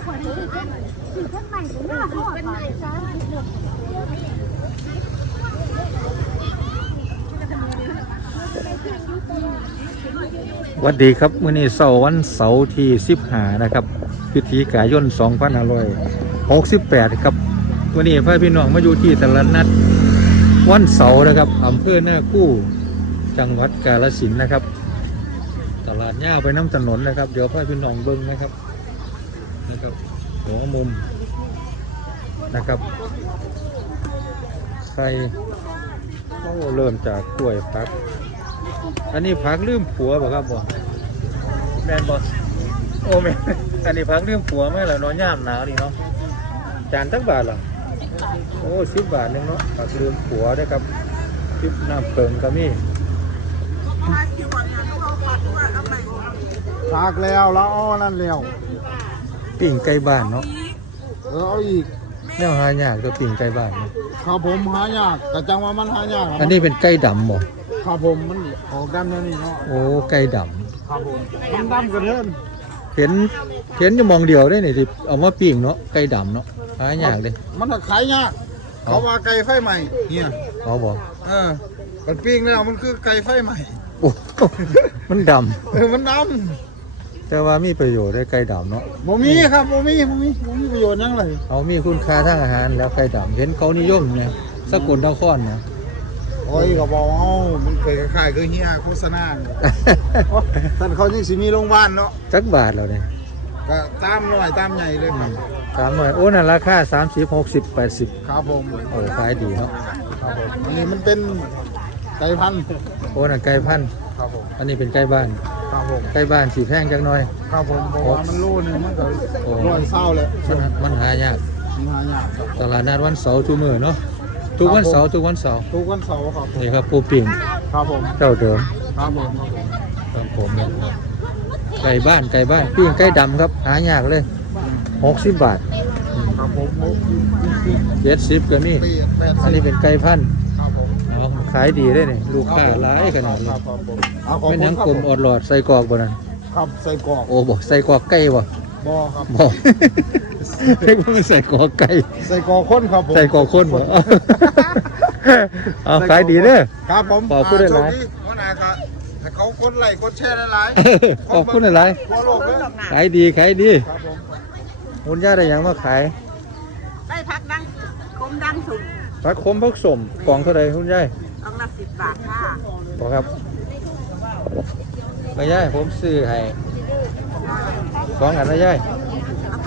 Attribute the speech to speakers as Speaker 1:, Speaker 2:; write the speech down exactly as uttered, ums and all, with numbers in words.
Speaker 1: สวัสดีครับมื้อนี้เสาร์วันเสาร์ที่สิบห้านะครับพฤศจิกายนสองพันห้าร้อยหกสิบแปดครับวันนี้พ่อพี่น้องมาอยู่ที่ตลาดนัดวันเสาร์นะครับอำเภอหน้าคู่จังหวัดกาฬสินธุ์นะครับตลาดย่าไปน้ำถนนนะครับเดี๋ยวพ่อพี่น้องเบิ้งนะครับนะครับหัวมุมนะครับใส่โอ้เริ่มจากกล้วยพักอันนี้พักลืมผัวบ่ครับบ่แมนบ่โอ้แมนอันนี้พักลืมผัวไหมล่ะเนาะย่ามหนาวนี่เนาะจานตั้งบาทเหรอโอ้สิบบาทนึงเนาะพักลืมผัวได้ครับทิปน้ำเปิงก็มี
Speaker 2: พักแล้วแล้วอ้อนั่นแล้ว
Speaker 1: ปิ่งไก่บ้านเนาะ
Speaker 2: แล้วเอาอีก
Speaker 1: แนวหายากตัวปิ่งไก่บ้าน
Speaker 2: ครับผมหายากแต่จังว่ามันหายาก
Speaker 1: อันนี้เป็นไก่ดำบ่
Speaker 2: ครับผมมันออกดำแล้วนี่เนาะ
Speaker 1: โอ้ไก่ด
Speaker 2: ำครับผมมันดำกระเทิน
Speaker 1: เห็นเห็นอยู่มองเดียวได้นี่ที่เอามาปิ่งเนาะไก่ดำเนาะหายากเลย
Speaker 2: มันขายยากเขาว่าไก่ไฟใหม่เนี่ย
Speaker 1: เขาบอก
Speaker 2: เออมันปิ้งแล้วมันคือไก่ไฟใหม่
Speaker 1: โอ้มันดำ
Speaker 2: เออมันดำ
Speaker 1: แต่ว่ามีประโยชน์ได้ไก่ดำเนาะ
Speaker 2: โมมีครับโมมีโมมีโมมีประโยชน์ยังเลย
Speaker 1: เขามีคุณค่าทางอาหารแล้วไก่ดำเห็นเขานิยมเนี่ยสกุลนครเนี่ย
Speaker 2: โอ้ยก็บอกเอ้ามันเคยคล้ายๆคือเฮียโฆษณาท่านเขาที่สิมีโรงพยาบาลเนาะ
Speaker 1: จักบาทเราเนี่ย
Speaker 2: ก็ตามหน่อยตามใหญ่เลยครับ
Speaker 1: ตามหน่อยโอ้นั่นราคาสามสิบหกสิบแปดสิบ
Speaker 2: ครับผม
Speaker 1: โอ้ขายดีเนาะ
Speaker 2: ครับผมอันนี้มันเป็นไก่พันธุ์
Speaker 1: โอ้นั่นไก่พันธุ์
Speaker 2: ครับผม
Speaker 1: อันนี้เป็นไก่บ้าน
Speaker 2: ครับผม
Speaker 1: ไก่บ้านสีแพงจังหน่อย
Speaker 2: ครับผมเพราะว่ามันรูนึงมันก็ร้อยเศร้าเลย
Speaker 1: มันหายาก
Speaker 2: มันหายาก
Speaker 1: ตลาดนัดวันเสาร์ทุกมื้อเนาะทุกวันเสาร์ทุกวันเสาร์
Speaker 2: ทุกวันเสาร์ครับ
Speaker 1: นี่ครับปูปิ่ง
Speaker 2: ครับผม
Speaker 1: เจ้าเดิม
Speaker 2: ครับผม
Speaker 1: ครับผมไก่บ้านไก่บ้านปิ้งไก่ดำครับหายากเลยหกสิบบาท
Speaker 2: ครับผม
Speaker 1: เจ็ดสิบก็มีอันนี้เป็นไก่พันธุ์ขายดีได้เนี่ยลูกค้าหลายขนาดนี้ไม่นังกลมอดหลอดใส่กรอกบ่นั่น
Speaker 2: ครับใส่กรอก
Speaker 1: โอ้บ่ใส่กรอกไก่บ่
Speaker 2: บ่ครับ
Speaker 1: บ่เรียกว่าใส่กรอกไก่
Speaker 2: ใส่กรอกข้นครับผม
Speaker 1: ใส่กรอกข้นบ่เอาขายดีเด้อ
Speaker 2: ครับผม
Speaker 1: ขอบคุณหลาย
Speaker 2: หัวหน้าครับให้เขาคนไลค์คนแชร์หลาย
Speaker 1: ขอบคุณหลายขายดีขายดีคุณย่าได้ยังมาขาย
Speaker 3: ได้พักดังคมดังสุด
Speaker 1: พักคมพักสมกล่องเท่าไรคุณย่า
Speaker 3: กล่องละสิบบาทค่ะ
Speaker 1: บอกครับไปย่าผมซื้อให้สองอันนะย่า